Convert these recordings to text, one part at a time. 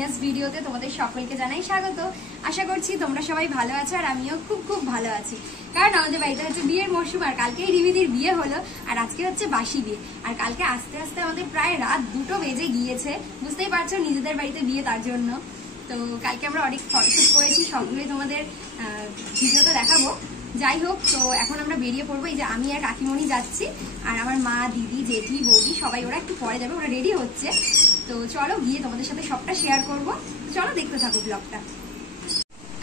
মিনাস ভিডিওতে তোমাদের সকলকে জানাই স্বাগত। আশা করছি তোমরা সবাই ভালো আছো আর আমিও খুব খুব ভালো আছি। কারণ আমাদের বাড়িতে হচ্ছে বিয়ের মরশুম, আর কালকেই রিমিদির বিয়ে হলো, আর আজকে হচ্ছে বাসি বিয়ে। আর কালকে আস্তে আস্তে আমাদের প্রায় রাত 2টো বেজে গিয়েছে, বুঝতেই পারছো নিজেদের বাড়িতে বিয়ে, তার জন্য। তো কালকে আমরা অনেক ফটোশুট করেছি, সবগুলোই তোমাদের ভিডিওতে দেখাবো। যাই হোক, তো এখন আমরা বেরিয়ে পড়বো। এই যে আমি আর কাকিমণি যাচ্ছি, আর আমার মা, দিদি, জেঠি, বৌদি সবাই ওরা একটু পরে যাবে, ওরা রেডি হচ্ছে। তো চলো গিয়ে তোমাদের সাথে সবটা শেয়ার করবো, চলো দেখতে থাকো ব্লগটা।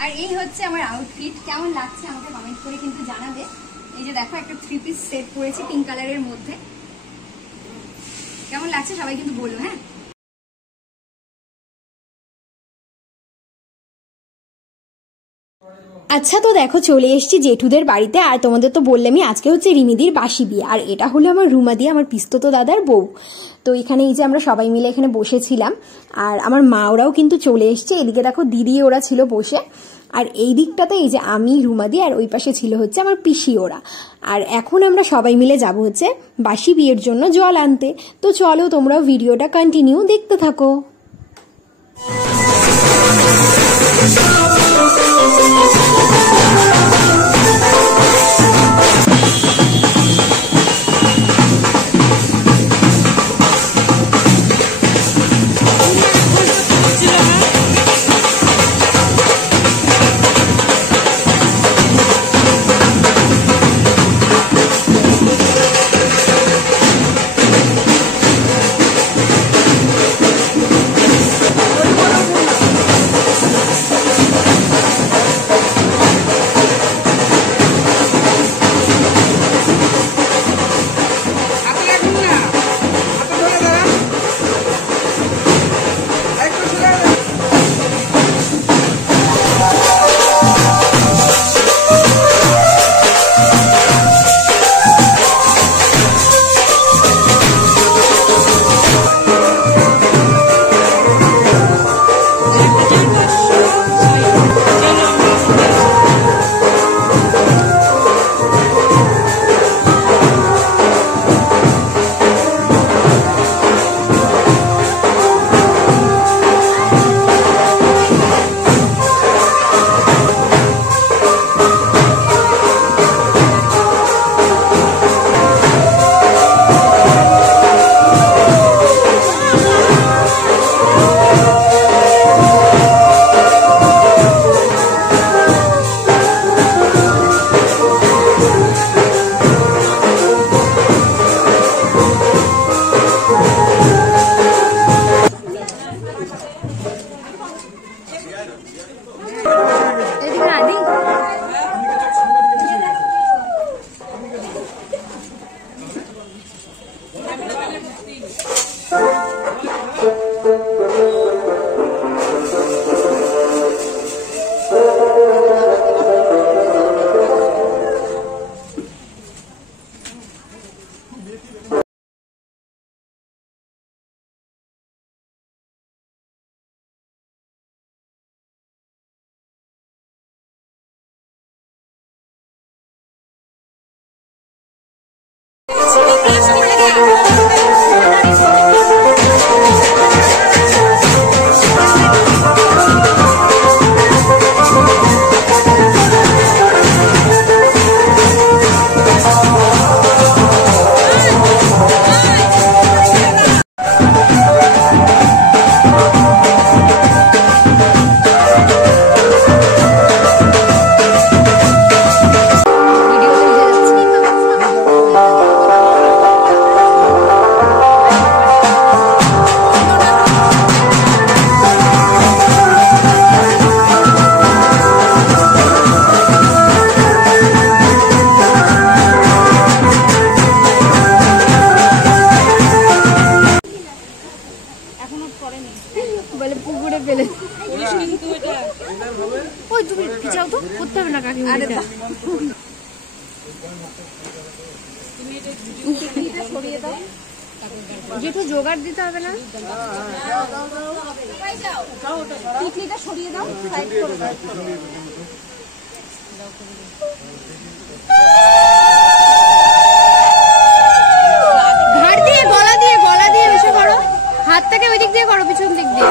আর এই হচ্ছে আমার আউটফিট, কেমন লাগছে আমাকে কমেন্ট করে কিন্তু জানাবে। এই যে দেখো, একটা 3 পিস সেট পরেছি পিঙ্ক কালারের মধ্যে, কেমন লাগছে সবাই কিন্তু বলো। হ্যাঁ, আচ্ছা, তো দেখো চলে এসেছি জেঠুদের বাড়িতে। আর তোমাদের তো বললামই আজকে হচ্ছে রিমিদির বাসি বিয়ে, আর এটা হলো আমার রুমাদি, আমার পিস্তত দাদার বউ। তো এখানে এই যে আমরা সবাই মিলে এখানে বসেছিলাম, আর আমার মা ওরাও কিন্তু চলে এসছে। এদিকে দেখো দিদি ওরা ছিল বসে, আর এই দিকটাতে এই যে আমি, রুমাদি, আর ওই পাশে ছিল হচ্ছে আমার পিসি ওরা। আর এখন আমরা সবাই মিলে যাব হচ্ছে বাসি বিয়ের জন্য জল আনতে। তো চলো তোমরাও ভিডিওটা কন্টিনিউ দেখতে থাকো। বলে পুকুরে ফেলে ওই তুমি যাও তো, করতে হবে না কাকি। সরিয়ে দাও, যেটু জোগাড় দিতে হবে না, টিকলিটা সরিয়ে দাও, সাইড করে দাও। ঘাড় দিয়ে গলা দিয়ে বেশি করো, হাতটাকে ওই দিক দিয়ে করো, পিছন দিক দিয়ে।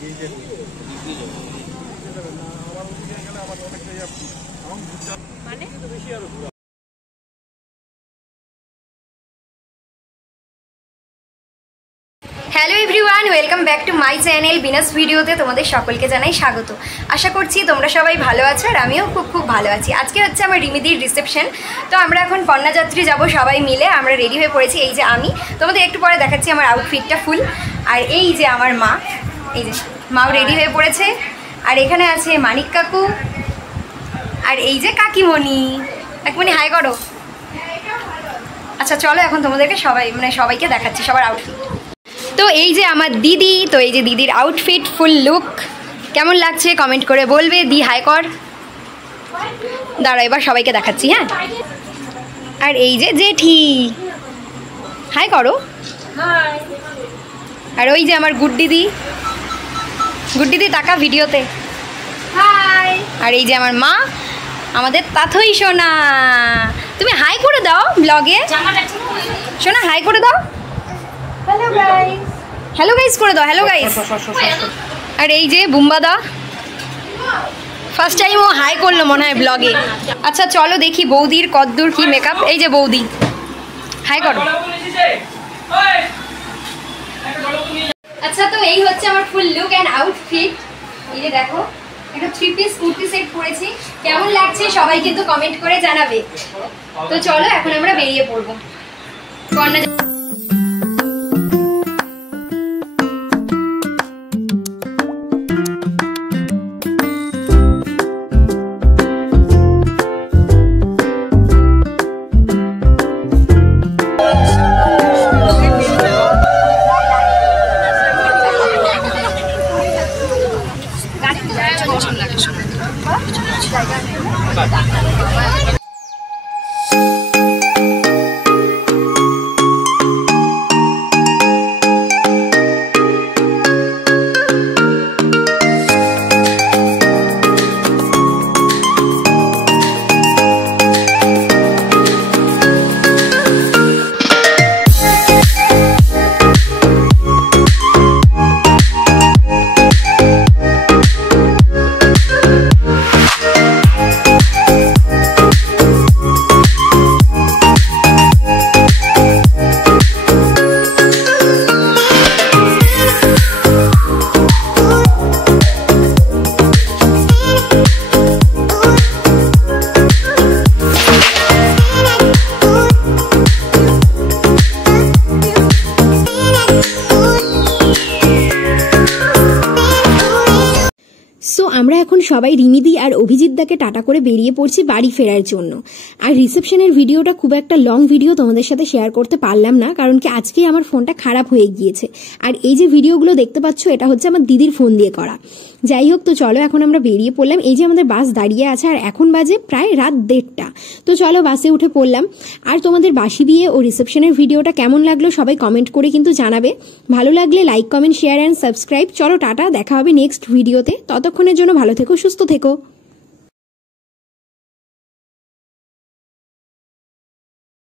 Hello everyone, welcome back to my channel বিনাস ভিডিওতে তোমাদের সকলকে জানাই স্বাগত। আশা করছি তোমরা সবাই ভালো আছো আর আমিও খুব খুব ভালো আছি। আজকে হচ্ছে আমার রিমিদির রিসেপশন, তো আমরা এখন কন্যাযাত্রী যাব সবাই মিলে। আমরা রেডি হয়ে পড়েছি। এই যে আমি তোমাদের একটু পরে দেখাচ্ছি আমার আউটফিটটা ফুল। আর এই যে আমার মা, এই যে মাও রেডি হয়ে পড়েছে। আর এখানে আছে মানিক কাকু, আর এই যে কাকিমণি। কাকিমণি হাই করো। আচ্ছা চলো এখন তোমাদেরকে সবাইকে দেখাচ্ছি সবার আউটফিট। তো এই যে আমার দিদি, তো এই যে দিদির আউটফিট ফুল লুক কেমন লাগছে কমেন্ট করে বলবে। দি হাই কর। দাঁড়া এবার সবাইকে দেখাচ্ছি। হ্যাঁ, আর এই যে জেঠি হাই করো। আর ওই যে আমার গুড দিদি, গুড দিদি তাকা ভিডিওতে হাই। আর এই যে আমার মা, আমাদের তাথই সোনা। তুমি হাই করে দাও ব্লগে। সোনা হাই করে দাও। হ্যালো গাইস, হ্যালো গাইস করে দাও। Hello guys. আর এই যে বুম্বাদা, ফার্স্ট টাইম ও হাই করলো মনে হয় ব্লগে। আচ্ছা চলো দেখি বৌদির কদ্দূর কি মেকআপ। এই যে বৌদি হাই করো। আচ্ছা তো এই হচ্ছে আমার ফুল লুক অ্যান্ড আউটফিট। এই যে দেখো একটা 3 পিস কুর্তি সেট পরেছি। কেমন লাগছে সবাই কিন্তু কমেন্ট করে জানাবে। তো চলো এখন আমরা বেরিয়ে পড়বো। আমরা এখন সবাই রিমিদি আর অভিজিৎদাকে টাটা করে বেরিয়ে পড়ছি বাড়ি ফেরার জন্য। আর রিসেপশনের ভিডিওটা খুব একটা লং ভিডিও তোমাদের সাথে শেয়ার করতে পারলাম না, কারণ কি আজকেই আমার ফোনটা খারাপ হয়ে গিয়েছে। আর এই যে ভিডিওগুলো দেখতে পাচ্ছ এটা হচ্ছে আমার দিদির ফোন দিয়ে করা। যাই হোক, তো চলো এখন আমরা বেরিয়ে পড়লাম। এই যে আমাদের বাস দাঁড়িয়ে আছে আর এখন বাজে প্রায় রাত 1:30। তো চলো বাসে উঠে পড়লাম। আর তোমাদের বাসি বিয়ে ও রিসেপশনের ভিডিওটা কেমন লাগলো সবাই কমেন্ট করে কিন্তু জানাবে। ভালো লাগলে like, comment, share and subscribe. চলো টাটা, দেখা হবে নেক্সট ভিডিওতে। ততক্ষণের জন্য ভালো থেকো, সুস্থ থেকো।